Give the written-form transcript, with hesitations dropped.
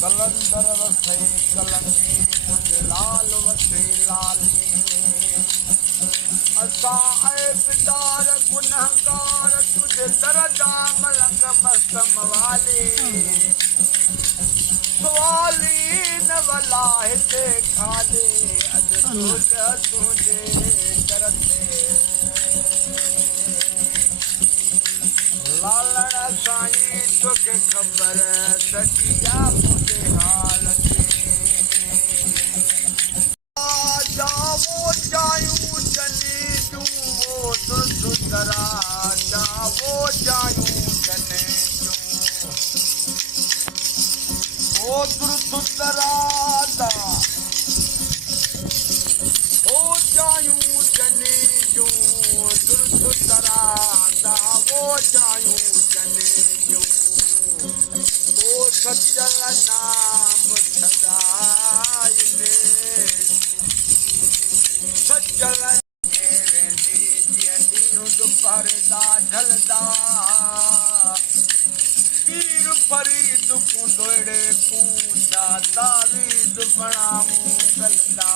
कलंदर वसे कलंगी मुझे लाल वसे लाली असा ऐबदार गुनहगार तुझे दरजा मलंग मस्तम वाले सवाली न वला हिते खाले अज तुझे करते लालण साईं तोखे ख़बर सचिया मुंहिंजे हाल खे जावो जायूं जने जूं वो सुतरा जावो जायूं जने जूं वो सुतरा दा ओ जायूं जने जूं सुतरा दा वो जायूं जने जूं ओ सचल नाम सदाईने सचल वेंदी जीअं दुपहरदा ढलदा पीर फरीद को दोड़े कूंदा तावीद बणाऊं गलदा